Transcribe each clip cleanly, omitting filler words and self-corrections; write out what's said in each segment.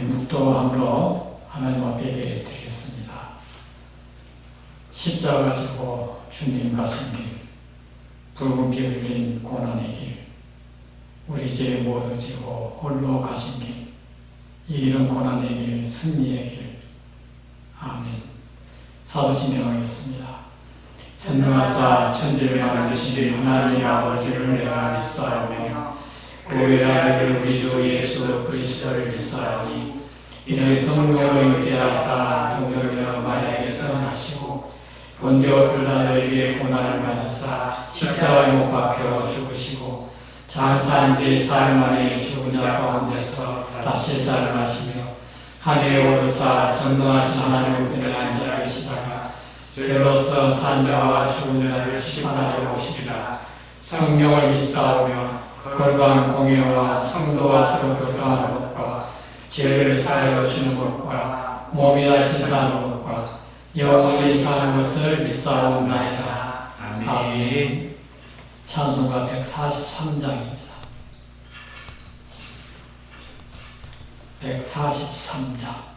묵도함으로 하나님 앞에 예배 드리겠습니다. 십자가 지고 주님 가신 길, 붉은 피 흘린 고난의 길, 우리 죄 모두 지고 홀로 가신 길, 이 이름 고난의 길, 승리의 길. 아멘. 사도 진행하겠습니다. 전능하사 천지를 만드신 하나님 아버지를 내가 믿사오며 그 외아들 우리 주 예수 그리스도를 믿사오니 이는 성령으로 잉태하사 동정녀 마리아에게서 나시고 본디오 빌라도에게 고난을 받으사 십자가에 못 박혀 죽으시고 장사한 지 사흘 만에 죽은 자 가운데서 다시 살아나시며 하늘에 오르사 전능하신 하나님 우편에 앉아 계시다가 죄로서 산 자와 죽은 자를 심판하러 오시리라. 성령을 믿사오며 거룩한 공예와 성도와 서로 교통하는 것과 죄를 사하여 주는 것과 몸이 다시 사는 것과 영원히 사는 것을 믿사옵나이다. 아멘. 찬송가 143장입니다. 143장.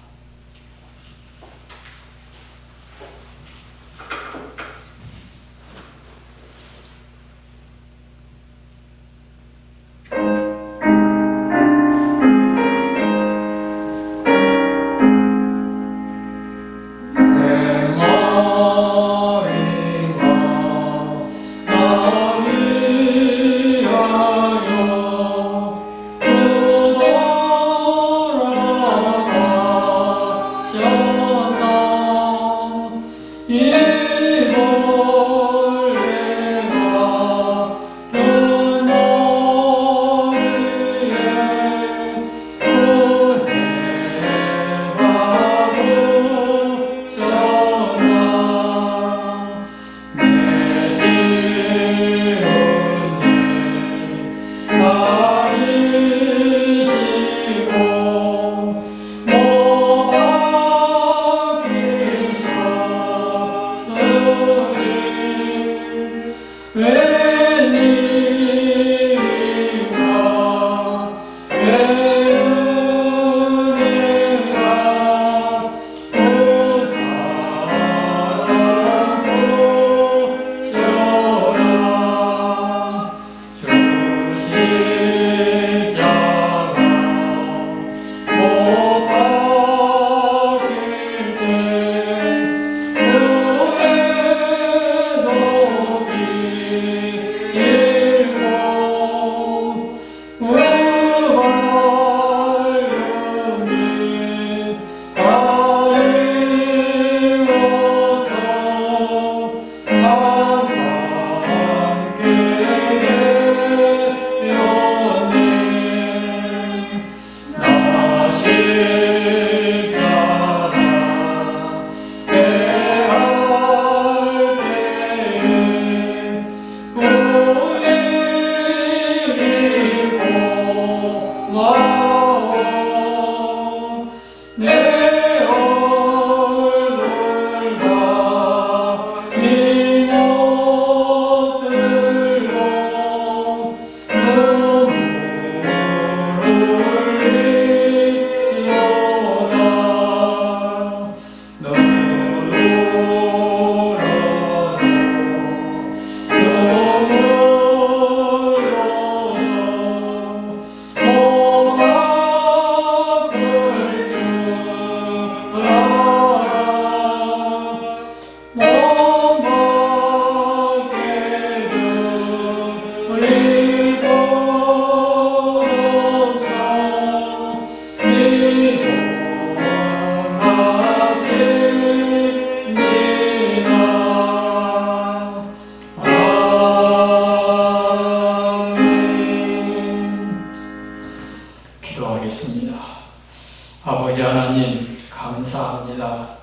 아버지 하나님 감사합니다.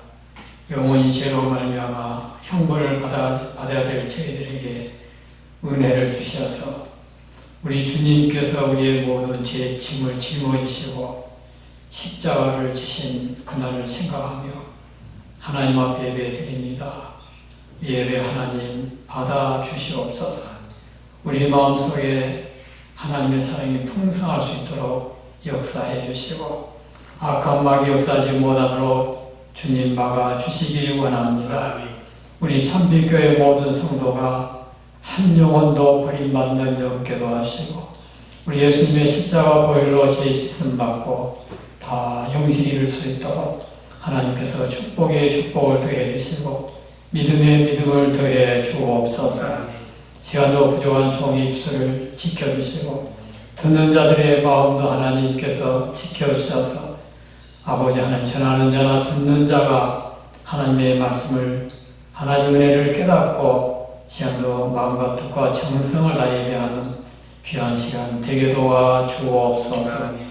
영원히 죄로 말미암아 형벌을 받아야 될 저희들에게 은혜를 주셔서 우리 주님께서 우리의 모든 죄의 짐을 짊어지시고 십자가를 지신 그날을 생각하며 하나님 앞에 예배드립니다. 예배 하나님 받아 주시옵소서. 우리 마음속에 하나님의 사랑이 풍성할 수 있도록 역사해 주시고 악한 마귀 역사하지 못하도록 주님 막아주시기 원합니다. 우리 참빛교회 모든 성도가 한 영혼도 버림받는 자 없게도 하시고 우리 예수님의 십자가 보혈로 죄 씻음 받고 다 영생 이룰 수 있도록 하나님께서 축복에 축복을 더해 주시고 믿음에 믿음을 더해 주옵소서. 시간도 부족한 종의 입술을 지켜주시고 듣는 자들의 마음도 하나님께서 지켜주셔서 아버지 하나님 전하는 자나 듣는 자가 하나님의 말씀을 하나님의 은혜를 깨닫고 시간도 마음과 뜻과 정성을 다해 예배하는 귀한 시간 되게 도와 주옵소서.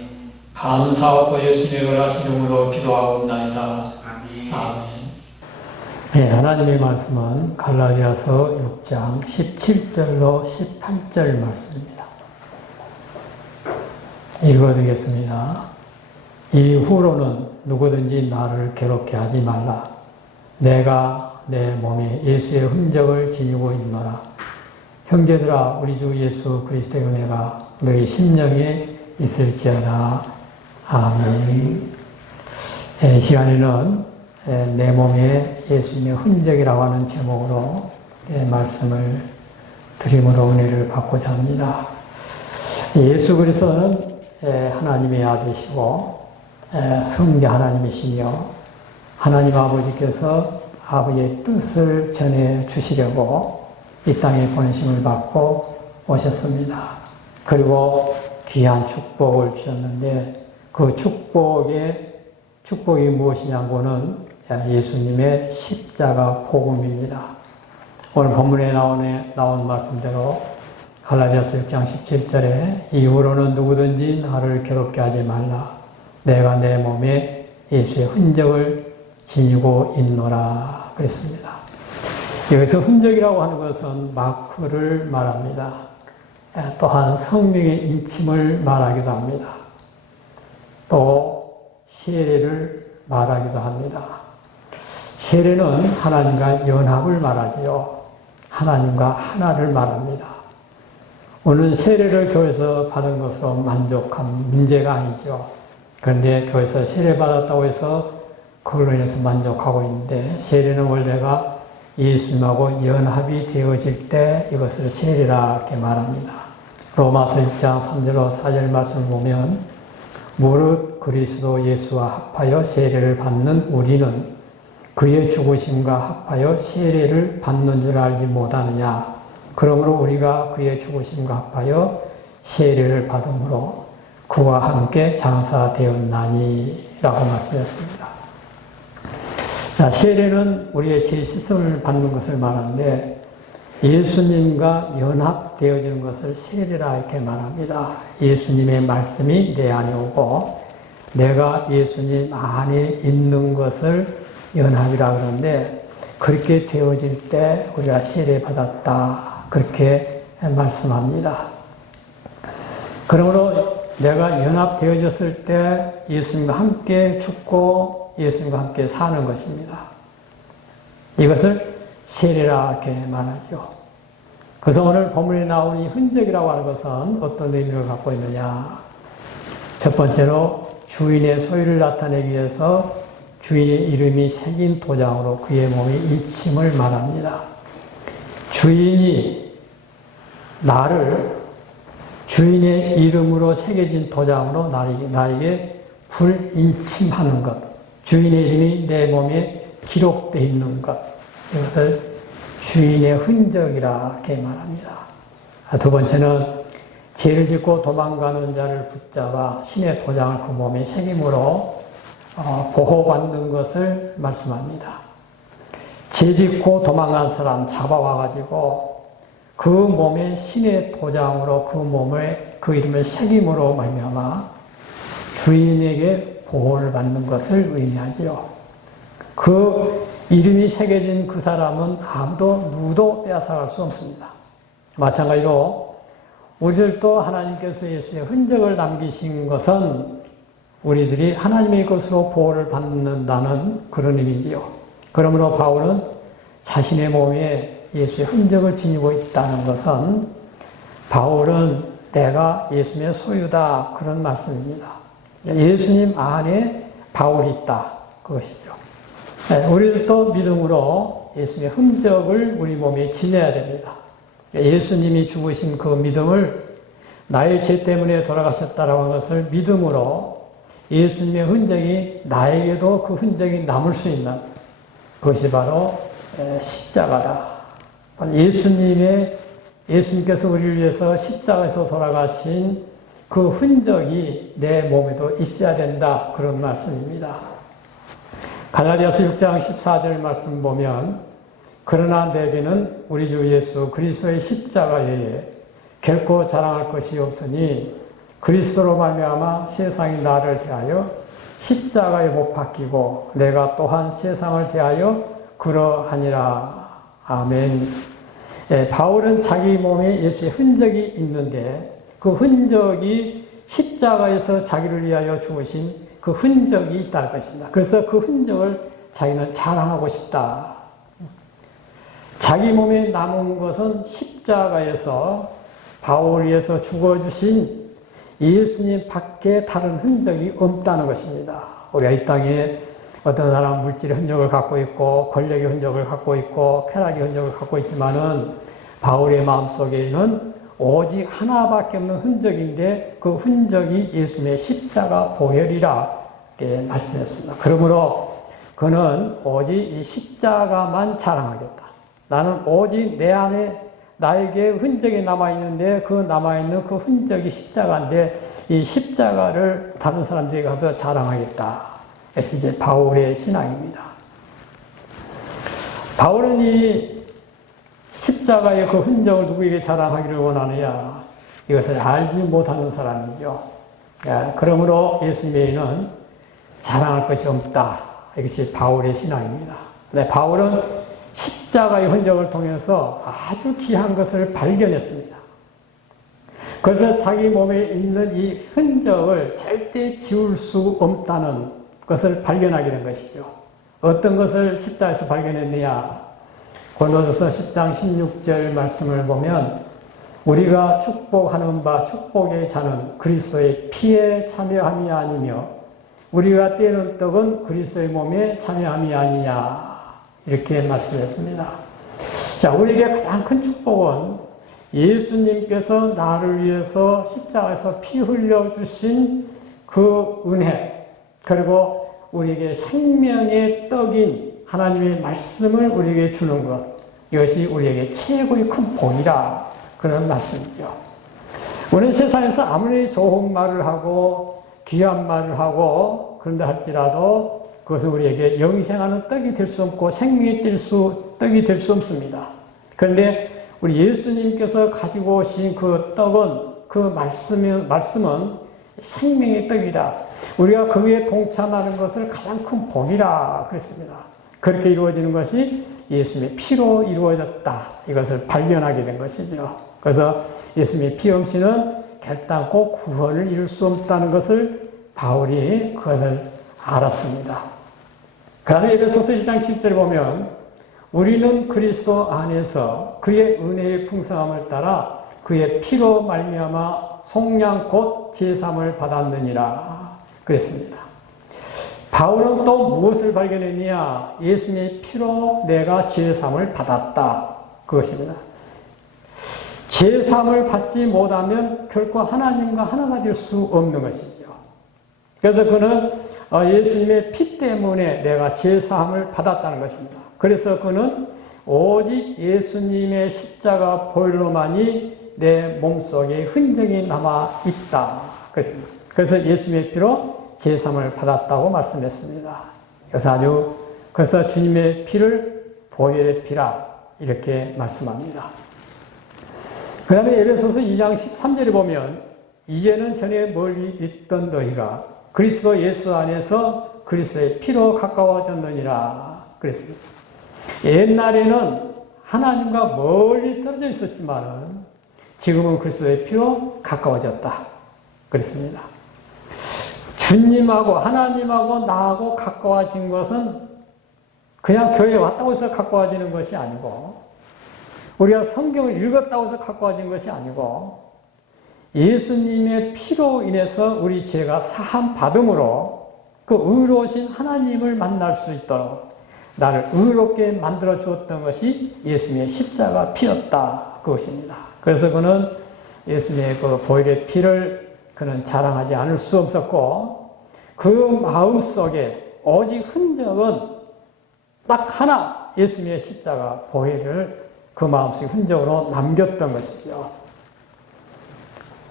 감사하고 예수님의 거하신 이름으로 기도하옵나이다. 아멘. 네, 하나님의 말씀은 갈라디아서 6장 17절로 18절 말씀입니다. 읽어드리겠습니다. 이후로는 누구든지 나를 괴롭게 하지 말라. 내가 내 몸에 예수의 흔적을 지니고 있노라. 형제들아, 우리 주 예수 그리스도의 은혜가 너희 심령에 있을지어다. 아멘. 이 시간에는 내 몸에 예수님의 흔적이라고 하는 제목으로 말씀을 드림으로 은혜를 받고자 합니다. 예수 그리스도는 하나님의 아들이시고 성자 하나님이시며 하나님 아버지께서 아버지의 뜻을 전해 주시려고 이 땅에 보내심을 받고 오셨습니다. 그리고 귀한 축복을 주셨는데 그 축복이 무엇이냐고는 예수님의 십자가 복음입니다. 오늘 본문에 나온 말씀대로 갈라디아서 6장 17절에 이후로는 누구든지 나를 괴롭게 하지 말라. 내가 내 몸에 예수의 흔적을 지니고 있노라 그랬습니다. 여기서 흔적이라고 하는 것은 마크를 말합니다. 또한 성령의 인침을 말하기도 합니다. 또 세례를 말하기도 합니다. 세례는 하나님과 연합을 말하지요. 하나님과 하나를 말합니다. 오늘 세례를 교회에서 받은 것으로 만족한 문제가 아니죠. 그런데 교회에서 세례 받았다고 해서 그걸로 인해서 만족하고 있는데 세례는 원래가 예수님하고 연합이 되어질 때 이것을 세례라 이렇게 말합니다. 로마서 6장 3절로 4절 말씀을 보면 무릇 그리스도 예수와 합하여 세례를 받는 우리는 그의 죽으심과 합하여 세례를 받는 줄 알지 못하느냐. 그러므로 우리가 그의 죽으심과 합하여 세례를 받음으로 그와 함께 장사되었나니 라고 말씀했습니다. 자, 세례는 우리의 죄 씻음을 받는 것을 말하는데 예수님과 연합되어지는 것을 세례라 이렇게 말합니다. 예수님의 말씀이 내 안에 오고 내가 예수님 안에 있는 것을 연합이라 그러는데 그렇게 되어질 때 우리가 세례 받았다 그렇게 말씀합니다. 그러므로 내가 연합되어졌을 때 예수님과 함께 죽고 예수님과 함께 사는 것입니다. 이것을 세례라 이렇게 말하죠. 그래서 오늘 본문에 나온 이 흔적이라고 하는 것은 어떤 의미를 갖고 있느냐. 첫 번째로 주인의 소유를 나타내기 위해서 주인의 이름이 새긴 도장으로 그의 몸에 인침을 말합니다. 주인이 나를 주인의 이름으로 새겨진 도장으로 나에게 불인침하는 것, 주인의 이름이 내 몸에 기록되어 있는 것, 이것을 주인의 흔적이라 이렇게 말합니다. 두 번째는 죄를 짓고 도망가는 자를 붙잡아 신의 도장을 그 몸에 새김으로 보호받는 것을 말씀합니다. 죄 짓고 도망간 사람 잡아와가지고 그 몸에 신의 도장으로 그 이름을 새김으로 말미암아 주인에게 보호를 받는 것을 의미하지요. 그 이름이 새겨진 그 사람은 누구도 빼앗아갈 수 없습니다. 마찬가지로 우리들도 하나님께서 예수의 흔적을 남기신 것은 우리들이 하나님의 것으로 보호를 받는다는 그런 의미지요. 그러므로 바울은 자신의 몸에 예수의 흔적을 지니고 있다는 것은 바울은 내가 예수님의 소유다 그런 말씀입니다. 예수님 안에 바울이 있다. 그것이죠. 우리도 믿음으로 예수님의 흔적을 우리 몸에 지녀야 됩니다. 예수님이 죽으신 그 믿음을 나의 죄 때문에 돌아가셨다라고 하는 것을 믿음으로 예수님의 흔적이 나에게도 그 흔적이 남을 수 있는 그것이 바로 십자가다. 예수님께서 우리를 위해서 십자가에서 돌아가신 그 흔적이 내 몸에도 있어야 된다. 그런 말씀입니다. 갈라디아서 6장 14절 말씀 보면 그러나 내게는 우리 주 예수 그리스도의 십자가 외에 결코 자랑할 것이 없으니 그리스도로 말미암아 세상이 나를 대하여 십자가에 못 박히고 내가 또한 세상을 대하여 그러하니라. 아멘. 바울은 자기 몸에 예수의 흔적이 있는데 그 흔적이 십자가에서 자기를 위하여 죽으신 그 흔적이 있다는 것입니다. 그래서 그 흔적을 자기는 자랑하고 싶다. 자기 몸에 남은 것은 십자가에서 바울 위해서 죽어주신 예수님 밖에 다른 흔적이 없다는 것입니다. 우리가 이 땅에 어떤 사람은 물질의 흔적을 갖고 있고 권력의 흔적을 갖고 있고 쾌락의 흔적을 갖고 있지만은 바울의 마음속에는 오직 하나밖에 없는 흔적인데 그 흔적이 예수님의 십자가 보혈이라 이렇게 말씀했습니다. 그러므로 그는 오직 이 십자가만 자랑하겠다. 나는 오직 내 안에 나에게 흔적이 남아있는데 그 남아있는 그 흔적이 십자가인데 이 십자가를 다른 사람들에게 가서 자랑하겠다. 그래서 이제 바울의 신앙입니다. 바울은 이 십자가의 그 흔적을 누구에게 자랑하기를 원하느냐? 이것을 알지 못하는 사람이죠. 그러므로 예수님 외에는 자랑할 것이 없다. 이것이 바울의 신앙입니다. 네, 바울은 십자가의 흔적을 통해서 아주 귀한 것을 발견했습니다. 그래서 자기 몸에 있는 이 흔적을 절대 지울 수 없다는 것을 발견하게 된 것이죠. 어떤 것을 십자가에서 발견했느냐? 고린도전서 10장 16절 말씀을 보면 우리가 축복하는 바 축복의 자는 그리스도의 피에 참여함이 아니며 우리가 떼는 떡은 그리스도의 몸에 참여함이 아니냐 이렇게 말씀했습니다. 자, 우리에게 가장 큰 축복은 예수님께서 나를 위해서 십자가에서 피 흘려주신 그 은혜 그리고 우리에게 생명의 떡인 하나님의 말씀을 우리에게 주는 것 이것이 우리에게 최고의 큰 복이라 그런 말씀이죠. 우리는 세상에서 아무리 좋은 말을 하고 귀한 말을 하고 그런다 할지라도 그것은 우리에게 영생하는 떡이 될 수 없고 생명의 떡이 될 수 없습니다. 그런데 우리 예수님께서 가지고 오신 그 떡은 그 말씀은 생명의 떡이다. 우리가 그 위에 동참하는 것을 가장 큰 복이라 그랬습니다. 그렇게 이루어지는 것이 예수님의 피로 이루어졌다. 이것을 발견하게 된 것이죠. 그래서 예수님의 피 없이는 결단코 구원을 이룰 수 없다는 것을 바울이 그것을 알았습니다. 그 다음에 에베소서 1장 7절에 보면 우리는 그리스도 안에서 그의 은혜의 풍성함을 따라 그의 피로 말미암아 속량 곧 제사함을 받았느니라 그랬습니다. 바울은 또 무엇을 발견했느냐? 예수님의 피로 내가 제사함을 받았다. 그것입니다. 제사함을 받지 못하면 결코 하나님과 하나가 될 수 없는 것이죠. 그래서 그는 예수님의 피 때문에 내가 제사함을 받았다는 것입니다. 그래서 그는 오직 예수님의 십자가 보혈로만이 내 몸속에 흔적이 남아있다. 그랬습니다. 그래서 예수님의 피로 제사함을 받았다고 말씀했습니다. 그래서 주님의 피를 보혈의 피라 이렇게 말씀합니다. 그 다음에 에베소서 2장 13절에 보면 이제는 전에 멀리 있던 너희가 그리스도 예수 안에서 그리스도의 피로 가까워졌느니라 그랬습니다. 옛날에는 하나님과 멀리 떨어져 있었지만 지금은 그리스도의 피로 가까워졌다 그랬습니다. 주님하고 하나님하고 나하고 가까워진 것은 그냥 교회에 왔다고 해서 가까워지는 것이 아니고 우리가 성경을 읽었다고 해서 가까워진 것이 아니고 예수님의 피로 인해서 우리 죄가 사함 받음으로 그 의로우신 하나님을 만날 수 있도록 나를 의롭게 만들어 주었던 것이 예수님의 십자가 피였다. 그것입니다. 그래서 그는 예수님의 그 보혈의 피를 그는 자랑하지 않을 수 없었고, 그 마음 속에 오직 흔적은 딱 하나, 예수님의 십자가 보혈을 그 마음속에 흔적으로 남겼던 것이죠.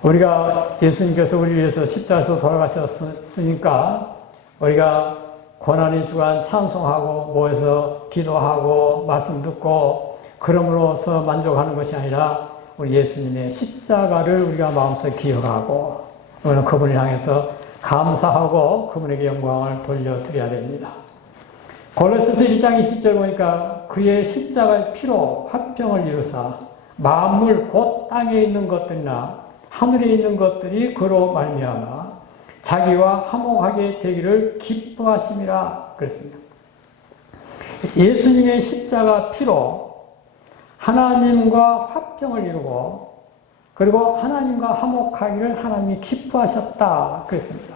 우리가 예수님께서 우리를 위해서 십자가에서 돌아가셨으니까 우리가 고난의 주간 찬송하고 모여서 기도하고 말씀 듣고 그럼으로써 만족하는 것이 아니라 우리 예수님의 십자가를 우리가 마음속에 기억하고 우리는 그분을 향해서 감사하고 그분에게 영광을 돌려드려야 됩니다. 골로새서 1장 20절 보니까 그의 십자가의 피로 화평을 이루사 만물 곧 땅에 있는 것들이나 하늘에 있는 것들이 그로 말미암아 자기와 화목하게 되기를 기뻐하심이라 그랬습니다. 예수님의 십자가 피로 하나님과 화평을 이루고 그리고 하나님과 화목하기를 하나님이 기뻐하셨다 그랬습니다.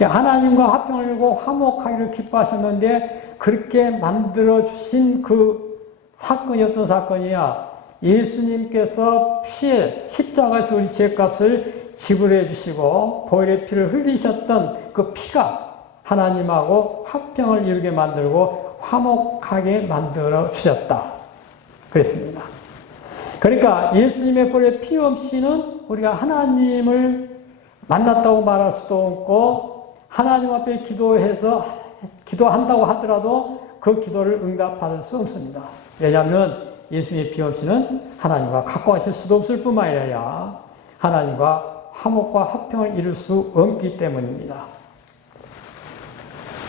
하나님과 화평을 이루고 화목하기를 기뻐하셨는데 그렇게 만들어주신 그 사건이 어떤 사건이야? 예수님께서 십자가에서 우리 죄값을 지불해 주시고 보혈의 피를 흘리셨던 그 피가 하나님하고 화평을 이루게 만들고 화목하게 만들어 주셨다 그랬습니다. 그러니까 예수님의 보혈의 피 없이는 우리가 하나님을 만났다고 말할 수도 없고 하나님 앞에 기도한다고 하더라도 그 기도를 응답받을 수 없습니다. 왜냐하면 예수님의 피 없이는 하나님과 가까워질 수도 없을 뿐만 아니라 하나님과 화목과 화평을 이룰 수 없기 때문입니다.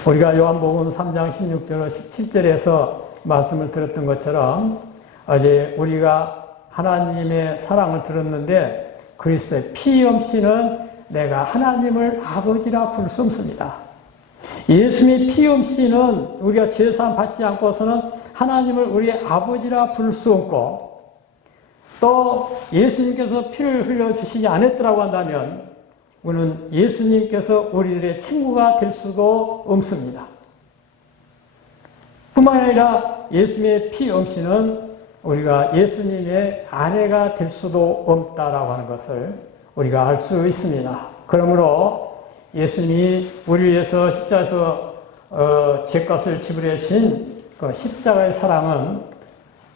우리가 요한복음 3장 16절 17절에서 말씀을 들었던 것처럼 어제 우리가 하나님의 사랑을 들었는데 그리스도의 피 없이는 내가 하나님을 아버지라 부를 수 없습니다. 예수님의 피 없이는 우리가 죄사함 받지 않고서는 하나님을 우리의 아버지라 부를 수 없고 또 예수님께서 피를 흘려주시지 않았더라고 한다면 우리는 예수님께서 우리들의 친구가 될 수도 없습니다. 뿐만 아니라 예수님의 피 없이는 우리가 예수님의 아내가 될 수도 없다라고 하는 것을 우리가 알 수 있습니다. 그러므로 예수님이 우리를 위해서 십자가에서 죄값을 지불해 주신 그 십자가의 사랑은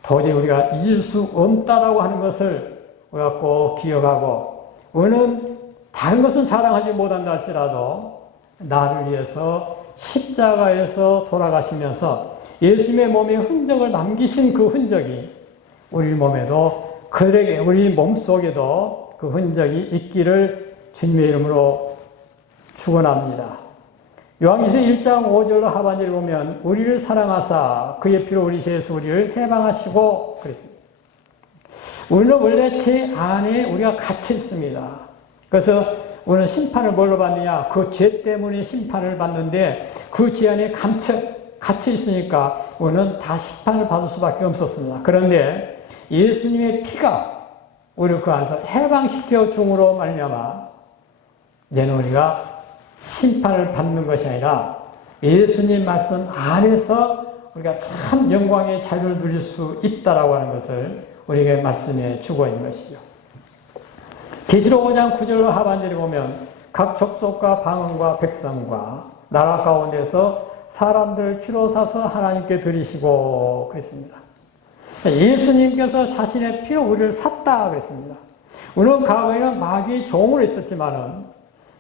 도저히 우리가 잊을 수 없다라고 하는 것을 우리가 꼭 기억하고 우리는 다른 것은 자랑하지 못한다 할지라도 나를 위해서 십자가에서 돌아가시면서 예수님의 몸에 흔적을 남기신 그 흔적이 우리 몸에도 그들에게 우리 몸속에도 그 흔적이 있기를 주님의 이름으로 축원합니다. 요한계시록 1장 5절로 하반절에 보면 우리를 사랑하사 그의 피로 우리 죄에서 우리를 해방하시고 그랬습니다. 우리는 원래 죄 안에 우리가 갇혀 있습니다. 그래서 우리는 심판을 뭘로 받느냐? 그 죄 때문에 심판을 받는데 그 죄 안에 갇혀 있으니까 우리는 다 심판을 받을 수밖에 없었습니다. 그런데 예수님의 피가 우리를 그 안에서 해방시켜 줌으로 말미암아 이제는 우리가 심판을 받는 것이 아니라 예수님 말씀 안에서 우리가 참 영광의 자유를 누릴 수 있다라고 하는 것을 우리에게 말씀해 주고 있는 것이죠. 계시록 5장 9절로 하반절에 보면 각 족속과 방언과 백성과 나라 가운데서 사람들을 피로 사서 하나님께 드리시고 그랬습니다. 예수님께서 자신의 피로 우리를 샀다 그랬습니다. 우리는 과거에는 마귀의 종으로 있었지만은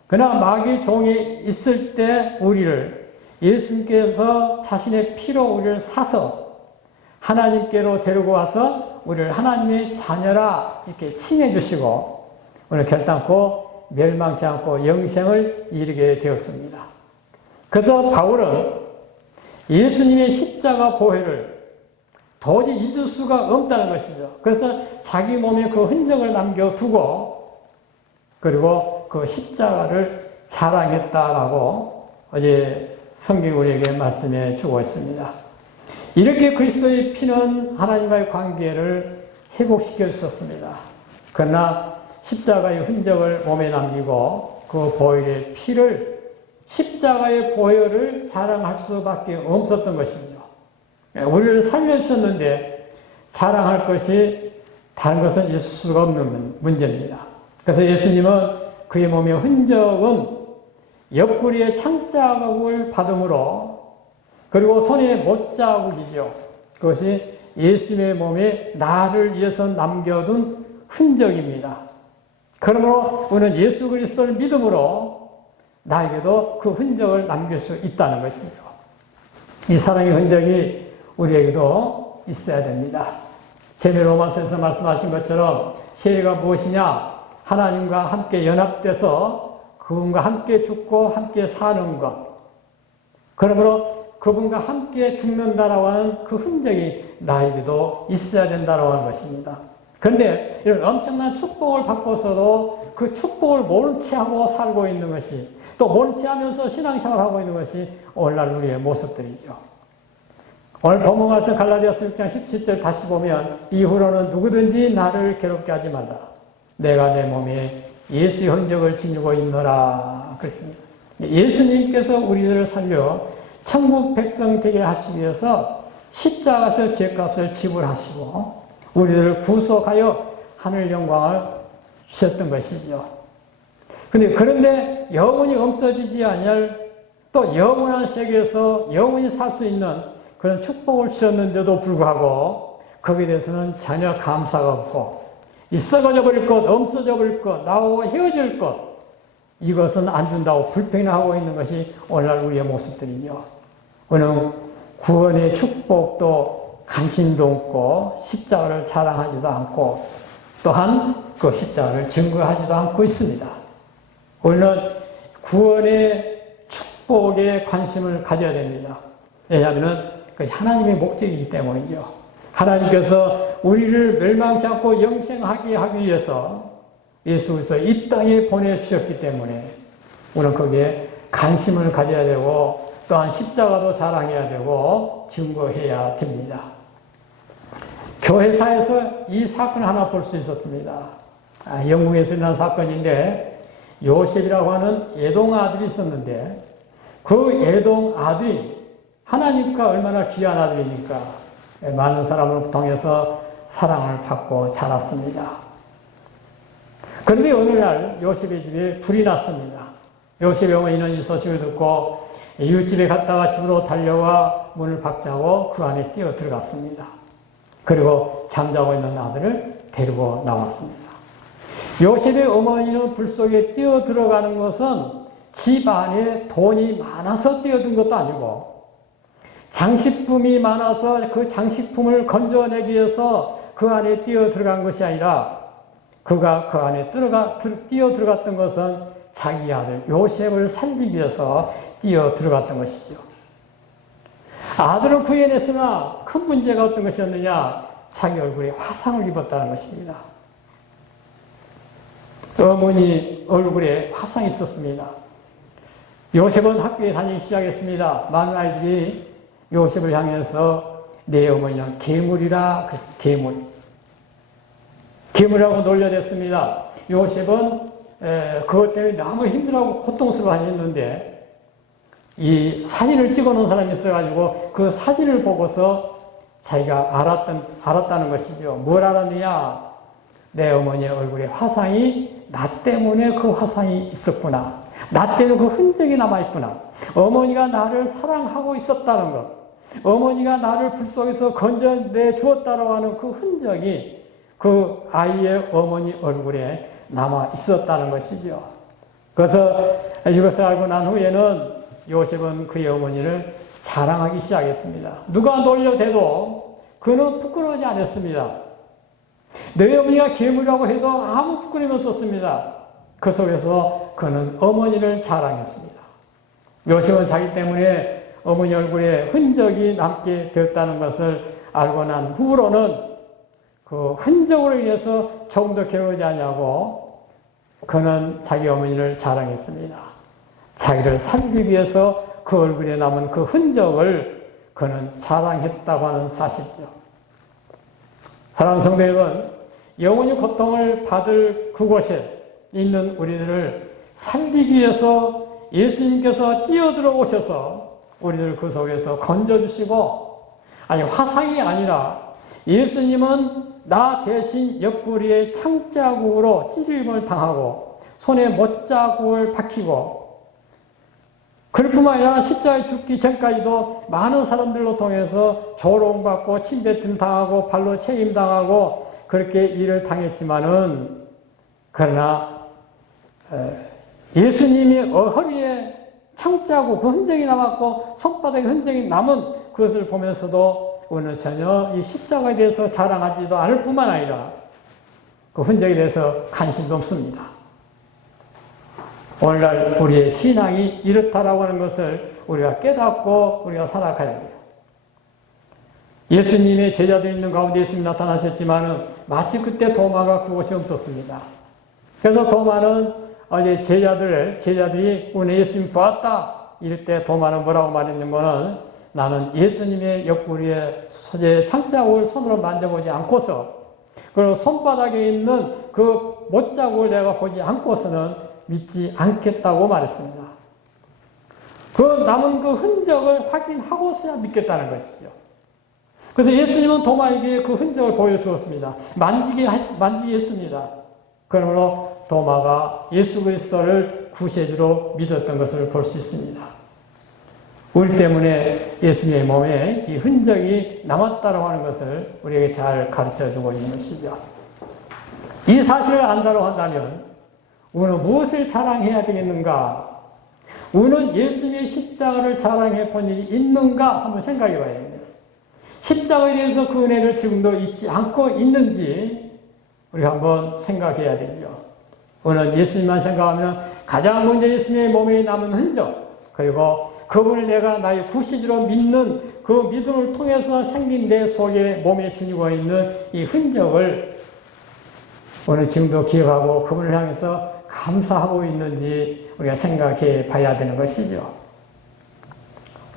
그러나 마귀의 종이 있을 때 우리를 예수님께서 자신의 피로 우리를 사서 하나님께로 데리고 와서 우리를 하나님의 자녀라 이렇게 칭해 주시고 오늘 결단코 멸망치 않고 영생을 이루게 되었습니다. 그래서 바울은 예수님의 십자가 보혈을 도저히 잊을 수가 없다는 것이죠. 그래서 자기 몸에 그 흔적을 남겨두고 그리고 그 십자가를 자랑했다라고 어제 성경이 우리에게 말씀해 주고 있습니다. 이렇게 그리스도의 피는 하나님과의 관계를 회복시켜 주셨습니다. 그러나 십자가의 흔적을 몸에 남기고 그 보혈의 피를 십자가의 보혈을 자랑할 수밖에 없었던 것이죠. 우리를 살려주셨는데 자랑할 것이 다른 것은 있을 수가 없는 문제입니다. 그래서 예수님은 그의 몸의 흔적은 옆구리에 창자국을 받음으로 그리고 손에 못자국이죠. 그것이 예수님의 몸에 나를 위해서 남겨둔 흔적입니다. 그러므로 우리는 예수 그리스도를 믿음으로 나에게도 그 흔적을 남길 수 있다는 것이죠. 이 사랑의 흔적이 우리에게도 있어야 됩니다. 로마서에서 말씀하신 것처럼 세례가 무엇이냐? 하나님과 함께 연합돼서 그분과 함께 죽고 함께 사는 것. 그러므로 그분과 함께 죽는다라고 하는 그 흔적이 나에게도 있어야 된다라고 하는 것입니다. 그런데 이런 엄청난 축복을 받고서도 그 축복을 모른 채 하고 살고 있는 것이, 또 모른 채 하면서 신앙생활을 하고 있는 것이 오늘날 우리의 모습들이죠. 오늘 본문에서 갈라디아서 6장 17절 다시 보면 이후로는 누구든지 나를 괴롭게 하지 말라. 내가 내 몸에 예수의 흔적을 지니고 있노라. 그랬습니다. 예수님께서 우리들을 살려 천국 백성 되게 하시기 위해서 십자가에서 죄값을 지불하시고 우리들을 구속하여 하늘 영광을 주셨던 것이죠. 그런데 영원히 없어지지 아니할 또 영원한 세계에서 영원히 살 수 있는 그런 축복을 주셨는데도 불구하고 거기에 대해서는 전혀 감사가 없고 이 썩어져 버릴 것, 없어져 버릴 것, 나와 헤어질 것 이것은 안 준다고 불평하고 있는 것이 오늘날 우리의 모습들이죠. 우리는 구원의 축복도 관심도 없고 십자가를 자랑하지도 않고 또한 그 십자가를 증거하지도 않고 있습니다. 우리는 구원의 축복에 관심을 가져야 됩니다. 왜냐하면 그 하나님의 목적이기 때문이죠. 하나님께서 우리를 멸망치 않고 영생하게 하기 위해서 예수 그리스도 이 땅에 보내주셨기 때문에 우리는 거기에 관심을 가져야 되고 또한 십자가도 자랑해야 되고 증거해야 됩니다. 교회사에서 이 사건을 하나 볼 수 있었습니다. 영국에서 일어난 사건인데 요셉이라고 하는 애동 아들이 있었는데 그 애동 아들이 하나님과 얼마나 귀한 아들이니까 많은 사람을 통해서 사랑을 받고 자랐습니다. 그런데 어느 날 요셉의 집에 불이 났습니다. 요셉의 어머니는 이 소식을 듣고 이웃집에 갔다가 집으로 달려와 문을 박차고 그 안에 뛰어 들어갔습니다. 그리고 잠자고 있는 아들을 데리고 나왔습니다. 요셉의 어머니는 불 속에 뛰어 들어가는 것은 집 안에 돈이 많아서 뛰어든 것도 아니고 장식품이 많아서 그 장식품을 건져내기 위해서 그 안에 뛰어 들어간 것이 아니라 그가 그 안에 뛰어 들어갔던 것은 자기 아들 요셉을 살리기 위해서 뛰어 들어갔던 것이죠. 아들을 구해냈으나 큰 문제가 어떤 것이었느냐? 자기 얼굴에 화상을 입었다는 것입니다. 어머니 얼굴에 화상이 있었습니다. 요셉은 학교에 다니기 시작했습니다. 많은 아이들이 요셉을 향해서 내 어머니는 괴물이라 그랬습니다. 괴물. 괴물이라고 놀려댔습니다. 요셉은 그것 때문에 너무 힘들어하고 고통스러워했는데 이 사진을 찍어놓은 사람이 있어가지고 그 사진을 보고서 자기가 알았다는 것이죠. 뭘 알았느냐? 내 어머니의 얼굴에 화상이 나 때문에 그 화상이 있었구나. 나 때문에 그 흔적이 남아있구나. 어머니가 나를 사랑하고 있었다는 것. 어머니가 나를 불 속에서 건져내 주었다고 하는 그 흔적이 그 아이의 어머니 얼굴에 남아 있었다는 것이죠. 그래서 이것을 알고 난 후에는 요셉은 그의 어머니를 자랑하기 시작했습니다. 누가 놀려대도 그는 부끄러워하지 않았습니다. 너희 어머니가 괴물이라고 해도 아무 부끄러움이 없었습니다. 그 속에서 그는 어머니를 자랑했습니다. 요셉은 자기 때문에 어머니 얼굴에 흔적이 남게 되었다는 것을 알고 난 후로는 그 흔적으로 인해서 조금 더 괴로워하지 않냐고 그는 자기 어머니를 자랑했습니다. 자기를 살기 위해서 그 얼굴에 남은 그 흔적을 그는 자랑했다고 하는 사실이죠. 사랑하는 성도 여러분, 영원히 고통을 받을 그곳에 있는 우리들을 살리기 위해서 예수님께서 뛰어들어 오셔서 우리들 그 속에서 건져주시고, 아니 화상이 아니라 예수님은 나 대신 옆구리에 창자국으로 찌림을 당하고 손에 못자국을 박히고, 그럴 뿐만 아니라 십자가에 죽기 전까지도 많은 사람들로 통해서 조롱받고 침뱉음 당하고 발로 책임당하고 그렇게 일을 당했지만은, 그러나 예수님이 허리에 창자국 그 흔적이 남았고 손바닥에 흔적이 남은 그것을 보면서도 우리는 전혀 이 십자가에 대해서 자랑하지도 않을 뿐만 아니라 그 흔적에 대해서 관심도 없습니다. 오늘날 우리의 신앙이 이렇다라고 하는 것을 우리가 깨닫고 우리가 살아가야 돼요. 예수님의 제자들 있는 가운데 예수님이 나타나셨지만은 마치 그때 도마가 그곳에 없었습니다. 그래서 도마는 어제 제자들이 오늘 예수님 보았다 이럴 때 도마는 뭐라고 말했는거는, 나는 예수님의 옆구리에 소재 창자국을 손으로 만져보지 않고서, 그리고 손바닥에 있는 그 못자국을 내가 보지 않고서는 믿지 않겠다고 말했습니다. 그 남은 그 흔적을 확인하고서야 믿겠다는 것이죠. 그래서 예수님은 도마에게 그 흔적을 보여주었습니다. 만지게 했습니다. 그러므로 도마가 예수 그리스도를 구세주로 믿었던 것을 볼 수 있습니다. 우리 때문에 예수님의 몸에 이 흔적이 남았다고 하는 것을 우리에게 잘 가르쳐주고 있는 것이죠. 이 사실을 안다고 한다면 우리는 무엇을 자랑해야 되겠는가? 우리는 예수님의 십자가를 자랑해 본 일이 있는가? 한번 생각해 봐야 됩니다. 십자가에 대해서 그 은혜를 지금도 잊지 않고 있는지 우리가 한번 생각해야 되죠. 우리는 예수님만 생각하면 가장 먼저 예수님의 몸에 남은 흔적, 그리고 그분을 내가 나의 구시주로 믿는 그 믿음을 통해서 생긴 내 속에 몸에 지니고 있는 이 흔적을 오늘 지금도 기억하고 그분을 향해서 감사하고 있는지 우리가 생각해 봐야 되는 것이죠.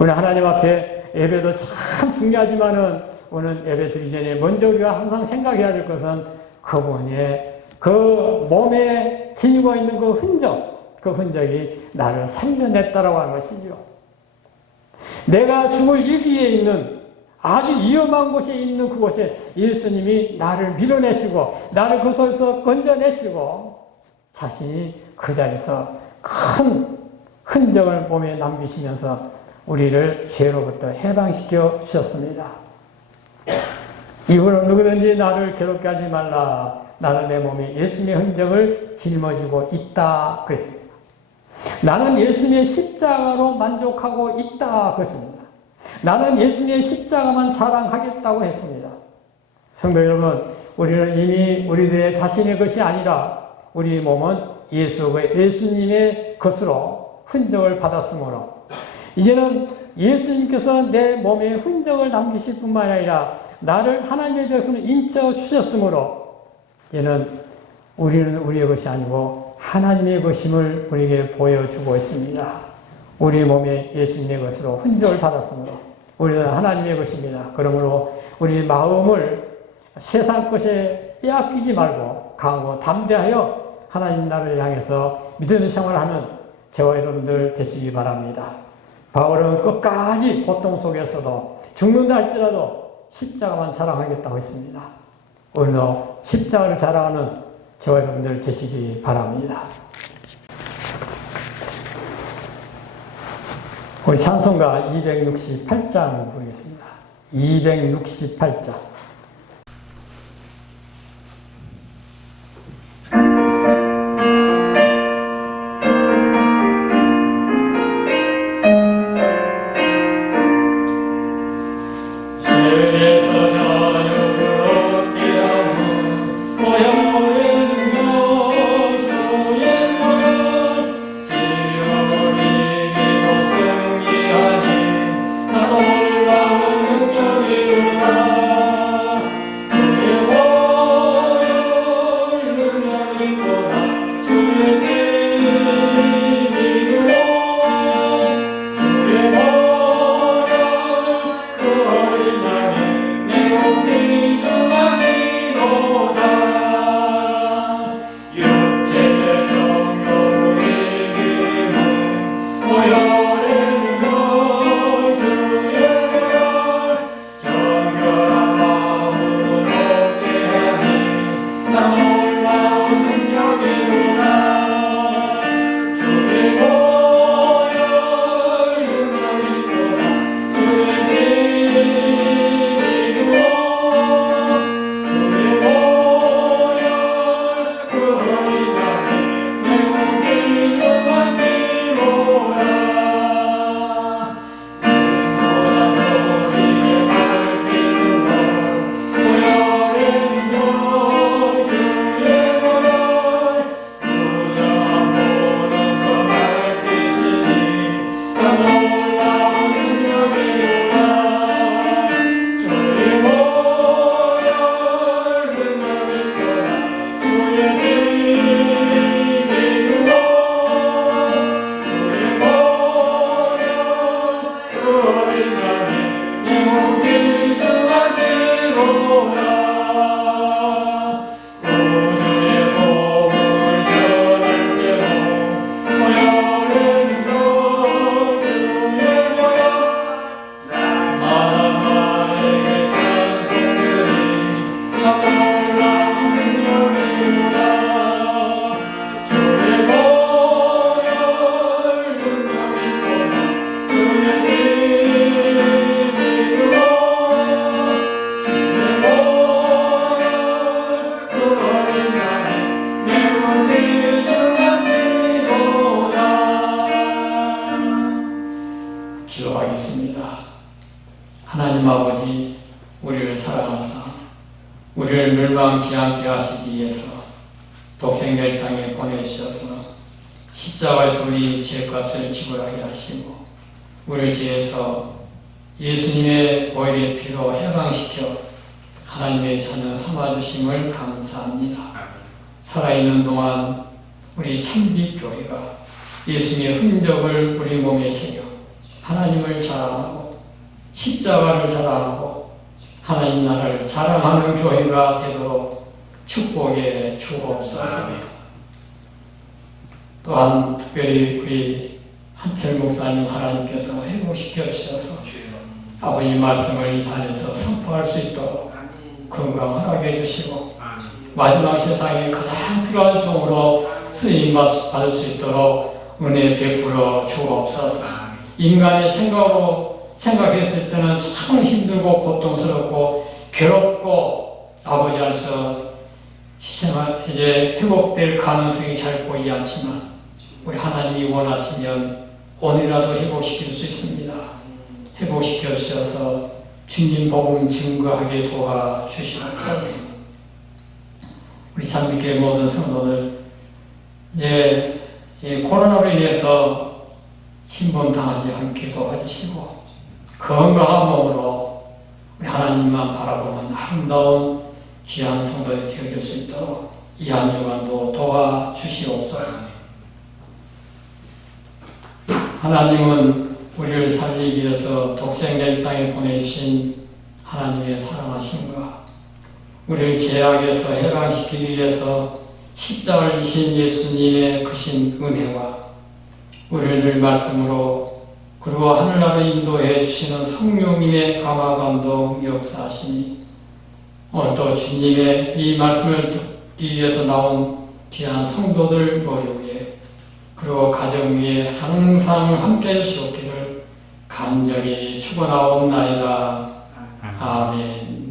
오늘 하나님 앞에 예배도 참 중요하지만은 오늘 예배 드리기 전에 먼저 우리가 항상 생각해야 될 것은 그분의 그 몸에 지니고 있는 그 흔적, 그 흔적이 나를 살려냈다라고 하는 것이죠. 내가 죽을 위기에 있는 아주 위험한 곳에 있는 그곳에 예수님이 나를 밀어내시고 나를 그 속에서 건져내시고 자신이 그 자리에서 큰 흔적을 몸에 남기시면서 우리를 죄로부터 해방시켜 주셨습니다. 이후로 누구든지 나를 괴롭게 하지 말라. 나는 내 몸에 예수님의 흔적을 짊어지고 있다 그랬습니다. 나는 예수님의 십자가로 만족하고 있다 그랬습니다. 나는 예수님의 십자가만 자랑하겠다고 했습니다. 성도 여러분, 우리는 이미 우리들의 자신의 것이 아니라 우리 몸은 예수님의 것으로 흔적을 받았으므로 이제는 예수님께서 내 몸에 흔적을 남기실 뿐만 아니라 나를 하나님의 백성으로 인쳐 주셨으므로 이제는 우리는 우리의 것이 아니고 하나님의 것임을 우리에게 보여주고 있습니다. 우리 몸에 예수님의 것으로 흔적을 받았으므로 우리는 하나님의 것입니다. 그러므로 우리 마음을 세상 것에 빼앗기지 말고 강하고 담대하여 하나님 나라를 향해서 믿음의 생활을 하는 저와 여러분들 되시기 바랍니다. 바울은 끝까지 고통 속에서도 죽는다 할지라도 십자가만 자랑하겠다고 했습니다. 오늘도 십자가를 자랑하는 저와 여러분들 되시기 바랍니다. 우리 찬송가 268장 부르겠습니다. 268장. 기도하겠습니다. 하나님 아버지, 우리를 사랑하사 우리를 멸망치 않게 하시기 위해서 독생자를 땅에 보내주셔서 십자가에서 우리 죄값을 지불하게 하시고 우리를 죄에서 예수님의 보혈의 피로 해방시켜 하나님의 자녀 삼아주심을 감사합니다. 살아있는 동안 우리 참빛교회가 예수님의 흔적을 우리 몸에 새겨 하나님을 자랑하고 십자가를 자랑하고 하나님 나라를 자랑하는 교회가 되도록 축복해 주옵소서. 또한 특별히 우리 한철 목사님 하나님께서 회복시켜 주셔서 아버지 말씀을 이 단에서 선포할 수 있도록 건강 하게 해주시고 마지막 세상에 가장 필요한 종으로 쓰임 받을 수 있도록 은혜 베풀어 주옵소서. 인간의 생각으로 생각했을 때는 참 힘들고 고통스럽고 괴롭고 아버지 안에서 이제 회복될 가능성이 잘 보이지 않지만 우리 하나님이 원하시면 오늘이라도 회복시킬 수 있습니다. 회복시켜 주셔서 주님 복음 증거하게 도와주시옵소서. 우리 참빛교회 모든 성도들 이 코로나로 인해서 신본당하지 않게 도와주시고 건강한 몸으로 우리 하나님만 바라보는 아름다운 귀한 성도들이 되어질 수 있도록 이 한 주간도 도와주시옵소서. 하나님은 우리를 살리기 위해서 독생자를 땅에 보내주신 하나님의 사랑하심과 우리를 죄악에서 해방시키기 위해서 십자가를 지신 예수님의 크신 은혜와 우리를 늘 말씀으로 그리고 하늘나라 인도해 주시는 성령님의 감화 감동 역사하시니 오늘도 주님의 이 말씀을 듣기 위해서 나온 귀한 성도들 모두 위에 그리고 가정 위에 항상 함께 해주시옵기를 간절히 축원하옵나이다. 아멘.